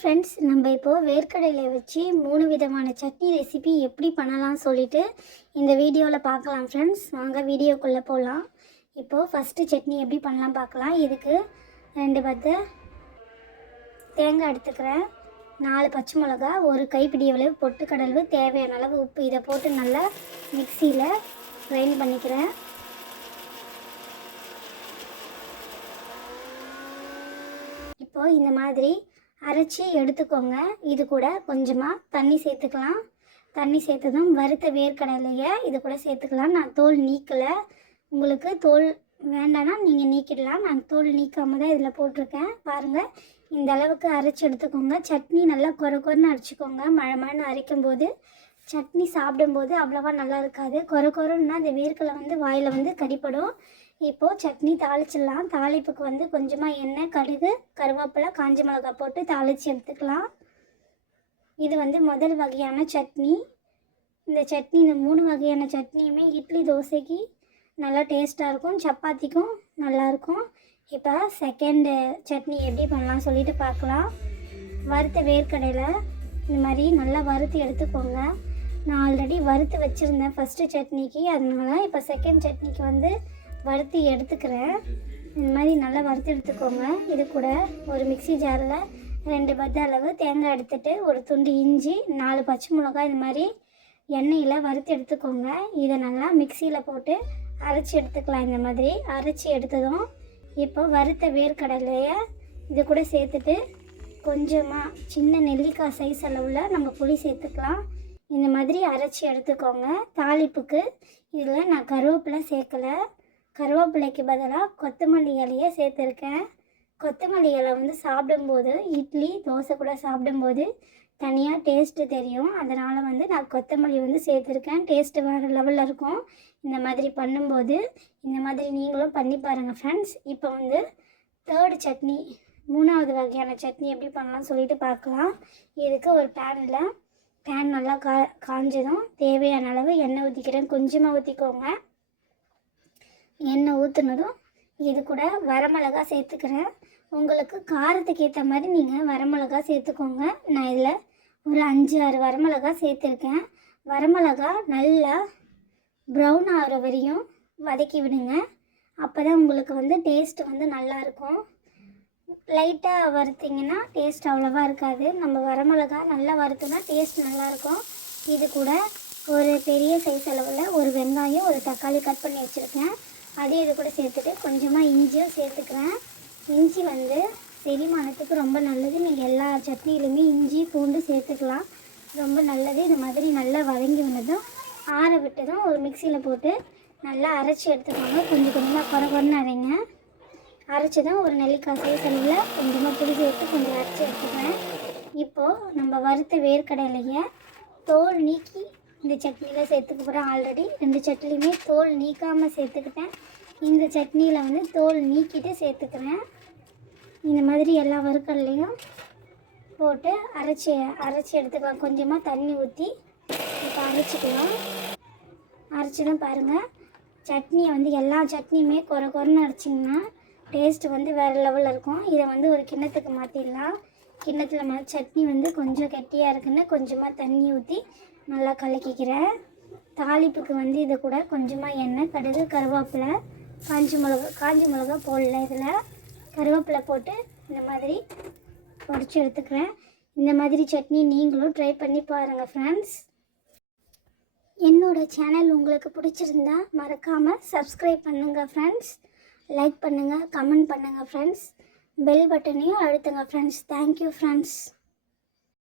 Friends, நம்ம இப்போது வேர்க்கடலை வச்சு 3 விதமான சட்னி ரெசிபி எப்படி பண்ணலாம்னு சொல்லிட்டு இந்த வீடியோவில் பார்க்கலாம் ஃப்ரெண்ட்ஸ். வாங்க வீடியோக்குள்ளே போகலாம். இப்போது ஃபஸ்ட்டு சட்னி எப்படி பண்ணலாம் பார்க்கலாம். இதுக்கு 2 பத்து தேங்காய் எடுத்துக்கிறேன், 4 பச்சை மிளகா, ஒரு கைப்பிடி அளவு பொட்டுக்கடலை, தேவையான அளவு உப்பு. இதை போட்டு நல்லா மிக்சியில் கிரைண்ட் பண்ணிக்கிறேன். இப்போது இந்த மாதிரி அரைச்சி எடுத்துக்கோங்க. இது கூட கொஞ்சமாக தண்ணி சேர்த்துக்கலாம். தண்ணி சேர்த்ததும் வறுத்த வேர்க்கடலையை இது கூட சேர்த்துக்கலாம். நான் தோல் நீக்கலை, உங்களுக்கு தோல் வேண்டாம்னா நீங்கள் நீக்கிடலாம். நான் தோல் நீக்காமல் தான் இதில் போட்டிருக்கேன். பாருங்கள், இந்த அளவுக்கு அரைச்சி எடுத்துக்கோங்க. சட்னி நல்லா கொரன்னு அரைச்சிக்கோங்க. மழைன்னு அரைக்கும் போது சட்னி சாப்பிடும்போது அவ்வளோவா நல்லா இருக்காது. கொரன்னா அந்த வேர்க்கடலை வாயில் கடிப்படும். இப்போது சட்னி தாளிச்சிடலாம். தாளிப்புக்கு கொஞ்சமாக எண்ணெய், கடுகு, கருவேப்பிலை, காஞ்ச மிளகாய் போட்டு தாளித்து எடுத்துக்கலாம். இது முதல் வகையான சட்னி. இந்த 3 வகையான சட்னியுமே இட்லி, தோசைக்கு நல்லா டேஸ்ட்டாக இருக்கும், சப்பாத்திக்கும் நல்லாயிருக்கும். இப்போ செகண்டு சட்னி எப்படி பண்ணலாம் சொல்லிட்டு பார்க்கலாம். வறுத்த வேர்க்கடையில் இந்த மாதிரி நல்லா வறுத்து எடுத்துக்கோங்க. நான் ஆல்ரெடி வறுத்து வச்சுருந்தேன் ஃபஸ்ட்டு சட்னிக்கு, அதனால இப்போ செகண்ட் சட்னிக்கு வறுத்து எடுத்துக்கிறேன். இந்த மாதிரி நல்லா வறுத்து எடுத்துக்கோங்க. இது கூட ஒரு மிக்சி ஜாரில் 2 பத்து அளவு தேங்காய் எடுத்துகிட்டு, ஒரு துண்டு இஞ்சி, 4 பச்சை மிளகாய் இந்த மாதிரி எண்ணெயில் வறுத்து எடுத்துக்கோங்க. இதை நல்லா மிக்சியில் போட்டு அரைச்சி எடுத்துக்கலாம். இந்த மாதிரி அரைச்சி எடுத்ததும் இப்போ வறுத்த வேர்க்கடலையை இது கூட சேர்த்துட்டு கொஞ்சமாக சின்ன நெல்லிக்காய் சைஸ் அளவில் நம்ம புளி சேர்த்துக்கலாம். இந்த மாதிரி அரைச்சி எடுத்துக்கோங்க. தாளிப்புக்கு இதில் நான் கருவேப்பிலை சேர்க்கலை, கருவேப்பிலைக்கு பதிலாக கொத்தமல்லி இலையை சேர்த்துருக்கேன். கொத்தமல்லி இலை சாப்பிடும்போது இட்லி, தோசை கூட சாப்பிடும்போது தனியாக டேஸ்ட்டு தெரியும். அதனால் நான் கொத்தமல்லி சேர்த்துருக்கேன். டேஸ்ட்டு வேறு லெவலில் இருக்கும். இந்த மாதிரி பண்ணும்போது இந்த மாதிரி நீங்களும் பண்ணி பாருங்கள் ஃப்ரெண்ட்ஸ். இப்போ தேர்டு சட்னி, 3வது வகையான சட்னி எப்படி பண்ணலாம்னு சொல்லிட்டு பார்க்கலாம். இதுக்கு ஒரு பேன் நல்லா காஞ்சதும் தேவையான அளவு எண்ணெய் ஊற்றிக்கிறேன். கொஞ்சமாக ஊற்றிக்கோங்க. எண்ணெய் ஊற்றுனதும் இது கூட வரமிளகா சேர்த்துக்கிறேன். உங்களுக்கு காரத்துக்கு ஏற்ற மாதிரி நீங்கள் வரமிளகா சேர்த்துக்கோங்க. நான் இதில் ஒரு 5-6 வரமிளகா சேர்த்துருக்கேன். வரமிளகா நல்லா ப்ரௌன் ஆகிற வரையும் வதக்கி விடுங்க. அப்போ தான் உங்களுக்கு டேஸ்ட்டு நல்லாயிருக்கும். லைட்டாக வறுத்திங்கன்னா டேஸ்ட் அவ்வளோவா இருக்காது. நம்ம வரமிளகா நல்லா வறுத்தோன்னா டேஸ்ட் நல்லாயிருக்கும். இது கூட ஒரு பெரிய சைஸ் அளவில் ஒரு வெங்காயம், ஒரு தக்காளி கட் பண்ணி வச்சுருக்கேன். அதையும் இது கூட சேர்த்துட்டு கொஞ்சமாக இஞ்சியும் சேர்த்துக்கிறேன். இஞ்சி செரிமானத்துக்கு ரொம்ப நல்லது. நீங்கள் எல்லா சட்னியிலுமே இஞ்சி, பூண்டு சேர்த்துக்கலாம், ரொம்ப நல்லது. இது மாதிரி நல்லா வதங்கி வந்ததும் ஆற விட்டதும் ஒரு மிக்சியில் போட்டு நல்லா அரைச்சி எடுத்துக்கோங்க. கொஞ்சமாக கொரன்னு அரைங்க. அரைச்சதும் ஒரு நெல்லிக்காய் சைஸ் அளவில் கொஞ்சமாக புளி சேர்த்து கொஞ்சம் அரைச்சி எடுத்துக்கிறேன். இப்போது நம்ம வறுத்த வேர்க்கடலையை தோல் நீக்கி இந்த சட்னியில் சேர்த்துக்க போகிறேன். ஆல்ரெடி 2 சட்னிலையுமே தோல் நீக்காமல் சேர்த்துக்கிட்டேன். இந்த சட்னியில் தோல் நீக்கிட்டு சேர்த்துக்கிறேன். இந்த மாதிரி எல்லா வறுக்கடலையும் போட்டு அரைச்சி எடுத்துக்கலாம். கொஞ்சமாக தண்ணி ஊற்றி இப்போ அரைச்சிக்கலாம். அரைச்சிடும் பாருங்கள். சட்னியை எல்லா சட்னியுமே கொரன்னு அரைச்சிங்கன்னா டேஸ்ட்டு வேறு லெவலில் இருக்கும். இதை ஒரு கிண்ணத்துக்கு மாற்றிடலாம். கிண்ணத்தில் சட்னி கொஞ்சம் கெட்டியாக இருக்குன்னு கொஞ்சமாக தண்ணி ஊற்றி நல்லா கலக்கிக்கிறேன். தாளிப்புக்கு இது கூட கொஞ்சமாக எண்ணெய், கடுகு, கருவேப்பிலை, காஞ்சி மிளகா போடல. இதில் கருவேப்பிலை போட்டு இந்த மாதிரி பொரிச்சு எடுத்துக்கிறேன். இந்த மாதிரி சட்னி நீங்களும் ட்ரை பண்ணி பாருங்கள் ஃப்ரெண்ட்ஸ். என்னோடய சேனல் உங்களுக்கு பிடிச்சிருந்தா மறக்காமல் சப்ஸ்கிரைப் பண்ணுங்கள் ஃப்ரெண்ட்ஸ். லைக் பண்ணுங்கள், கமெண்ட் பண்ணுங்கள் ஃப்ரெண்ட்ஸ். பெல் பட்டனையும் அழுத்துங்க ஃப்ரெண்ட்ஸ். Thank you friends.